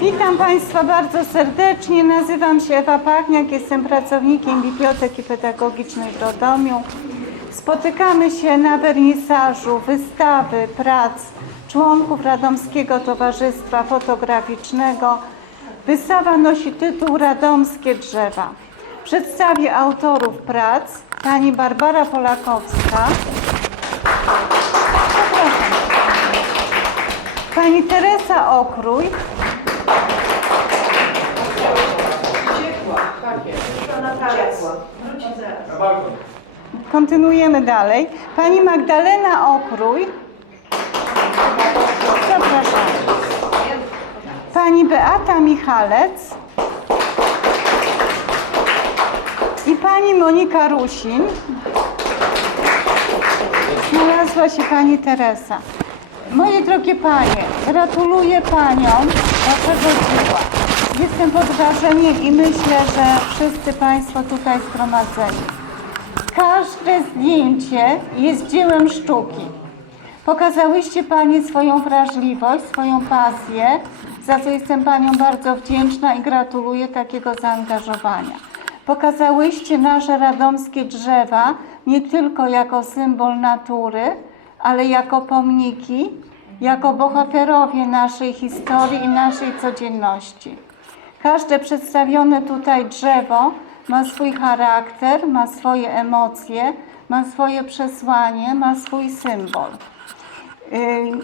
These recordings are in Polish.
Witam Państwa bardzo serdecznie. Nazywam się Ewa Pachniak, jestem pracownikiem Biblioteki Pedagogicznej w Radomiu. Spotykamy się na wernisażu wystawy prac członków Radomskiego Towarzystwa Fotograficznego. Wystawa nosi tytuł Radomskie Drzewa. Przedstawię autorów prac pani Barbara Polakowska. Pani Teresa Okrój. Kontynuujemy dalej. Pani Magdalena Okrój. Zapraszam. Pani Beata Michalec. I pani Monika Rusin. Znalazła się pani Teresa. Moje drogie panie, gratuluję paniom waszego dzieła. Jestem pod wrażeniem i myślę, że wszyscy państwo tutaj zgromadzeni. Każde zdjęcie jest dziełem sztuki. Pokazałyście Panie swoją wrażliwość, swoją pasję, za co jestem Panią bardzo wdzięczna i gratuluję takiego zaangażowania. Pokazałyście nasze radomskie drzewa nie tylko jako symbol natury, ale jako pomniki, jako bohaterowie naszej historii i naszej codzienności. Każde przedstawione tutaj drzewo ma swój charakter, ma swoje emocje, ma swoje przesłanie, ma swój symbol. Yy,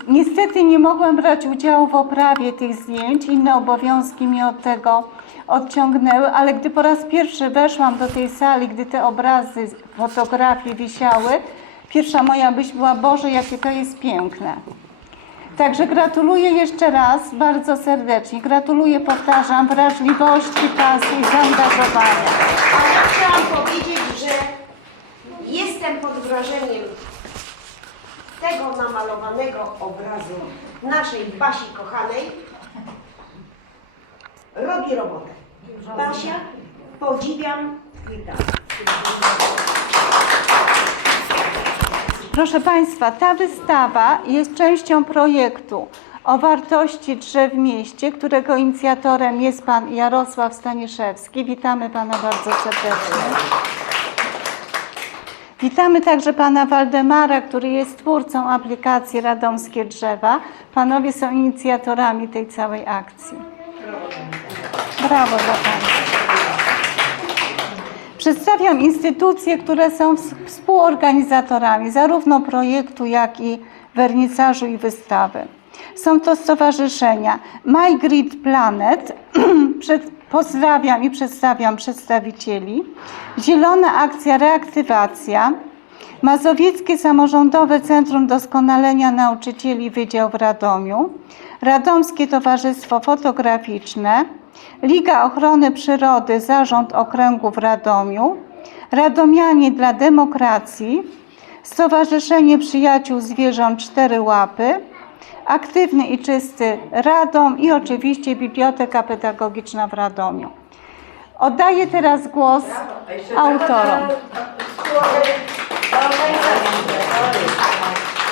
Niestety nie mogłam brać udziału w oprawie tych zdjęć, inne obowiązki mnie od tego odciągnęły, ale gdy po raz pierwszy weszłam do tej sali, gdy te obrazy, fotografie wisiały, pierwsza moja myśl była, Boże, jakie to jest piękne. Także gratuluję jeszcze raz bardzo serdecznie. Gratuluję, powtarzam, wrażliwości, pasji i zaangażowania. A ja chciałam powiedzieć, że jestem pod wrażeniem tego namalowanego obrazu naszej Basi kochanej. Robi robotę. Basia, podziwiam, witam. Proszę Państwa, ta wystawa jest częścią projektu o wartości drzew w mieście, którego inicjatorem jest Pan Jarosław Staniszewski. Witamy Pana bardzo serdecznie. Witamy także Pana Waldemara, który jest twórcą aplikacji Radomskie Drzewa. Panowie są inicjatorami tej całej akcji. Brawo dla Państwa. Przedstawiam instytucje, które są ws- współorganizatorami zarówno projektu, jak i wernisażu i wystawy. Są to stowarzyszenia My Grid Planet, pozdrawiam i przedstawiam przedstawicieli, Zielona Akcja Reaktywacja, Mazowieckie Samorządowe Centrum Doskonalenia Nauczycieli Wydział w Radomiu, Radomskie Towarzystwo Fotograficzne, Liga Ochrony Przyrody Zarząd Okręgu w Radomiu, Radomianie dla Demokracji, Stowarzyszenie Przyjaciół Zwierząt Cztery Łapy, Aktywny i Czysty Radom i oczywiście Biblioteka Pedagogiczna w Radomiu. Oddaję teraz głos autorom.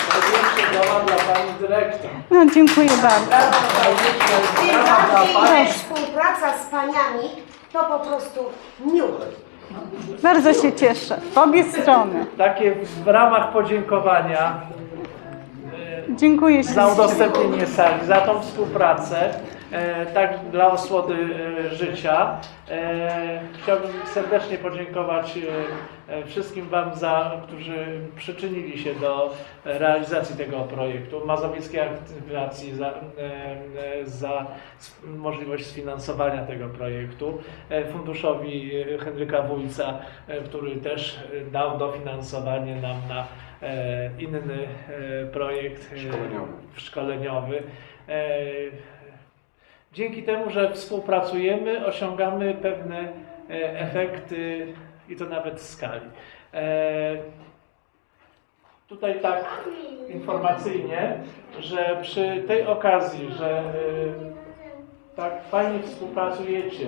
Największe brawa dla pani dyrektor. No, dziękuję bardzo. Tym bardziej, że współpraca z paniami to po prostu miód. Bardzo się cieszę. W obie strony. Takie w ramach podziękowania Dziękuję za ślicznie. udostępnienie sali, za tą współpracę, e, tak dla osłody e, życia. E, Chciałbym serdecznie podziękować e, e, wszystkim Wam, za, którzy przyczynili się do realizacji tego projektu. Mazowieckiej Aktywacji za, e, e, za możliwość sfinansowania tego projektu. E, Funduszowi e, Henryka Wójca, e, który też e, dał dofinansowanie nam na e, inny e, projekt e, Szkoleniowy. szkoleniowy. Dzięki temu, że współpracujemy, osiągamy pewne e, efekty i to nawet w skali. E, Tutaj tak informacyjnie, że przy tej okazji, że e, tak fajnie współpracujecie,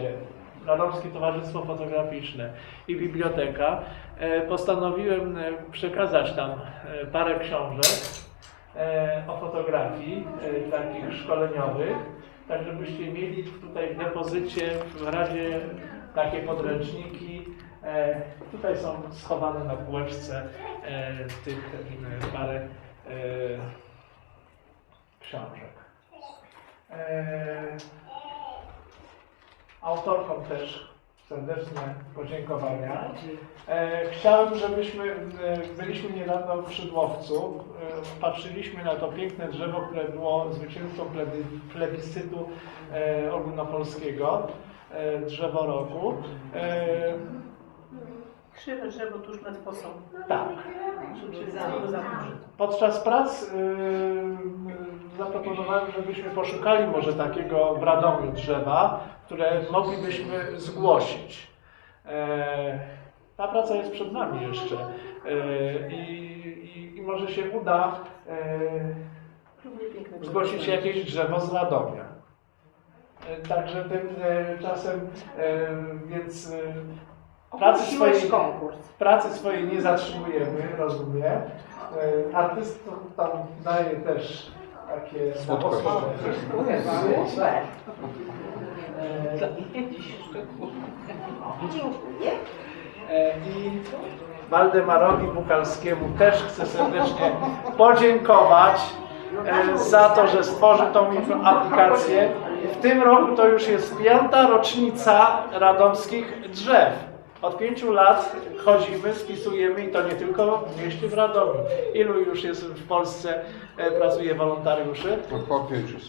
Radomskie Towarzystwo Fotograficzne i Biblioteka, postanowiłem przekazać tam parę książek o fotografii, takich szkoleniowych. Tak żebyście mieli tutaj w depozycie w razie takie podręczniki. E, tutaj są schowane na półeczce e, tych e, parę e, książek. E, autorkom też serdeczne podziękowania. E, chciałem, żebyśmy, e, byliśmy niedawno w Szydłowcu, e, patrzyliśmy na to piękne drzewo, które było zwycięzcą plebi- plebiscytu ogólnopolskiego, drzewo roku. Krzywe drzewo tuż nad fosą. tak. Podczas prac zaproponowałem, żebyśmy poszukali może takiego w Radomiu drzewa, które moglibyśmy zgłosić. E, ta praca jest przed nami jeszcze e, i, i, i może się uda e, zgłosić jakieś drzewo z Radomia. Także tym e, czasem, e, więc e, pracy swojej konkurs. pracy swojej nie zatrzymujemy, rozumiem. E, Artystom tam daje też takie Słodkości. Dziękuję. E, I Waldemarowi Bukalskiemu też chcę serdecznie podziękować e, za to, że stworzył tą aplikację. W tym roku to już jest piąta rocznica radomskich drzew. Od pięciu lat chodzimy, spisujemy i to nie tylko w mieście w Radomiu. Ilu już jest w Polsce e, pracuje wolontariuszy? Około 500.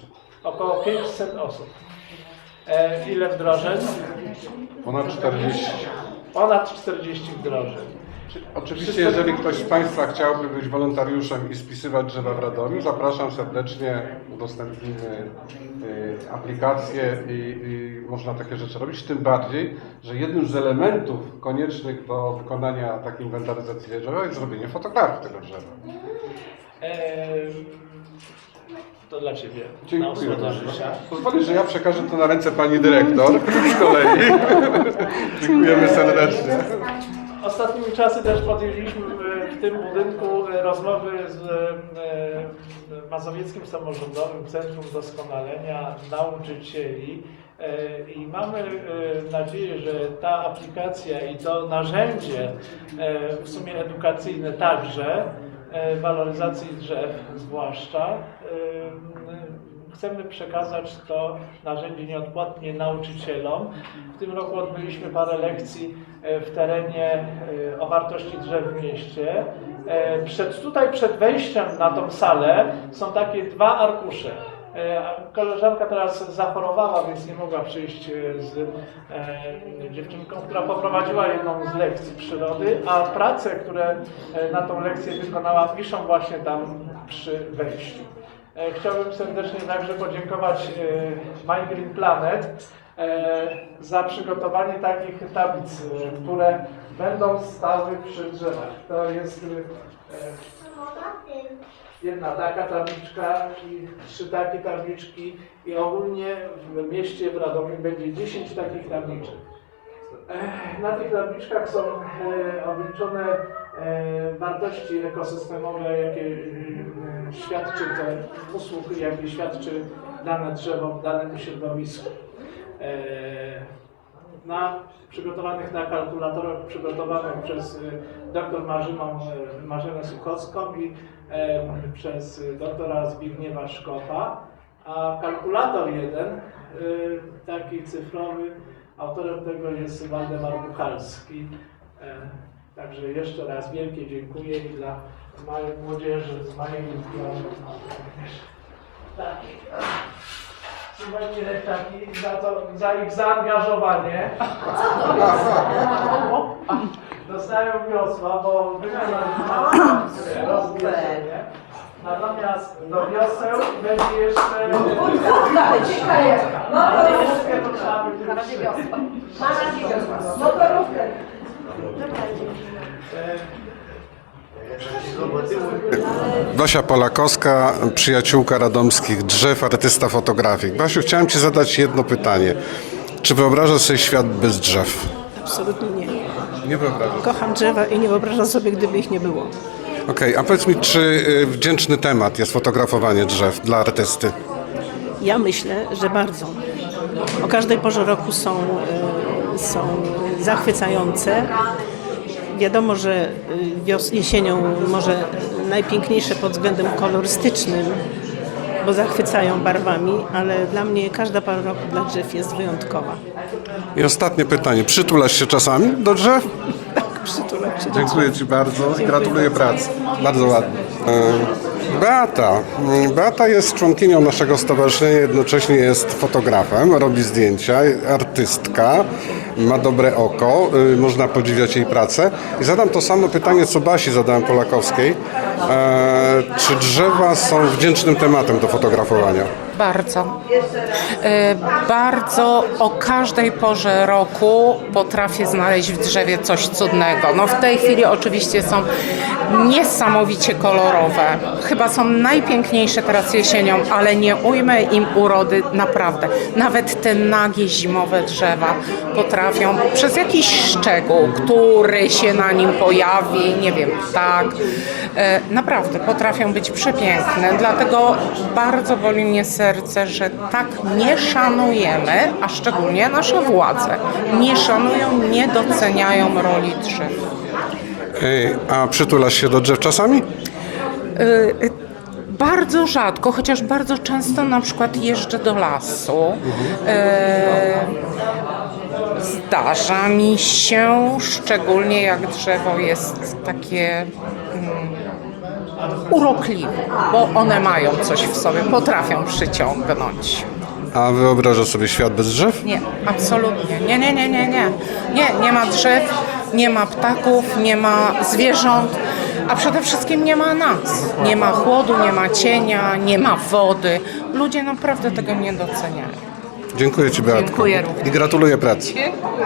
Około 500 osób. E, ile wdrożeń? Ponad 40. Ponad 40 wdrożeń. Oczywiście, jeżeli ktoś z Państwa chciałby być wolontariuszem i spisywać drzewa w Radomiu, zapraszam serdecznie, udostępnimy y, aplikację i, i można takie rzeczy robić. Tym bardziej, że jednym z elementów koniecznych do wykonania takiej inwentaryzacji drzewa jest zrobienie fotografii tego drzewa. Eee, to dla Ciebie. Na Dziękuję bardzo. życia. Pozwolisz, że ja przekażę to na ręce Pani Dyrektor z kolei. Dziękujemy serdecznie. Ostatnimi czasy też podjęliśmy w- w tym budynku e, rozmowy z e, Mazowieckim Samorządowym Centrum Doskonalenia Nauczycieli E, i mamy e, nadzieję, że ta aplikacja i to narzędzie e, w sumie edukacyjne także, e, waloryzacji drzew zwłaszcza, e, chcemy przekazać to narzędzie nieodpłatnie nauczycielom. W tym roku odbyliśmy parę lekcji e, w terenie e, o wartości drzew w mieście. E, Przed, tutaj przed wejściem na tą salę są takie dwa arkusze. Koleżanka teraz zachorowała, więc nie mogła przyjść z dziewczynką, która poprowadziła jedną z lekcji przyrody, a prace, które na tą lekcję wykonała, piszą właśnie tam przy wejściu. E, Chciałbym serdecznie także podziękować e, My Green Planet e, za przygotowanie takich tablic, które będą stały przy drzewach. To jest jedna taka tabliczka i trzy takie tabliczki i ogólnie w mieście w Radomiu będzie 10 takich tabliczek. Na tych tabliczkach są obliczone wartości ekosystemowe, jakie świadczy te usług, jakie świadczy dane drzewo w danym środowisku. E, Na przygotowanych na kalkulatorach przygotowanych przez e, dr Marzyną, e, Marzenę Suchocką i przez doktora Zbigniewa Szkopa, a kalkulator jeden, taki cyfrowy, autorem tego jest Waldemar Buchalski. Także jeszcze raz wielkie dziękuję i dla małej młodzieży z mojej Taki suwenirek taki za, to, za ich zaangażowanie. Dostają wiosła, bo wykonali rozbieżenie. Natomiast do wioseł będzie jeszcze... Motorówkę to trzeba będzie jeszcze- E, Basia Polakowska, przyjaciółka radomskich drzew, artysta fotografik. Basiu, chciałem Ci zadać jedno pytanie. Czy wyobrażasz sobie świat bez drzew? Absolutnie nie. Nie wyobrażasz. Kocham drzewa i nie wyobrażam sobie, gdyby ich nie było. Okej, a powiedz mi, czy y, wdzięczny temat jest fotografowanie drzew dla artysty? Ja myślę, że bardzo. O każdej porze roku są, e, są zachwycające. Wiadomo, że e, wios- jesienią może najpiękniejsze pod względem kolorystycznym, bo zachwycają barwami, ale dla mnie każda pora roku dla drzew jest wyjątkowa. I ostatnie pytanie. Przytulasz się czasami do drzew? Przytulę się do Dziękuję Ci bardzo. Gratuluję pracy. Bardzo ładnie. Beata. Beata jest członkinią naszego stowarzyszenia, jednocześnie jest fotografem, robi zdjęcia, artystka, ma dobre oko, y, można podziwiać jej pracę. I zadam to samo pytanie, co Basi zadałem Polakowskiej. E, czy drzewa są wdzięcznym tematem do fotografowania? Bardzo. E, Bardzo o każdej porze roku potrafię znaleźć w drzewie coś cudnego. No w tej chwili oczywiście są niesamowicie kolorowe. Chyba są najpiękniejsze teraz jesienią, ale nie ujmę im urody naprawdę. Nawet te nagie zimowe drzewa potrafią przez jakiś szczegół, który się na nim pojawi, nie wiem, tak, e, naprawdę potrafią być przepiękne. Dlatego bardzo boli mnie serce, że tak nie szanujemy, a szczególnie nasze władze, nie szanują, nie doceniają roli drzew. E, a przytulasz się do drzew czasami? Bardzo rzadko, chociaż bardzo często na przykład jeżdżę do lasu. E, zdarza mi się, szczególnie jak drzewo jest takie mm, urokliwe, bo one mają coś w sobie, potrafią przyciągnąć. A wyobrażasz sobie świat bez drzew? Nie, absolutnie. Nie, nie, nie, nie, nie. Nie, nie ma drzew, nie ma ptaków, nie ma zwierząt, a przede wszystkim nie ma nas. Nie ma chłodu, nie ma cienia, nie ma wody. Ludzie naprawdę tego nie doceniają. Dziękuję Ci, Beatko. Dziękuję również. I gratuluję pracy. Dziękuję.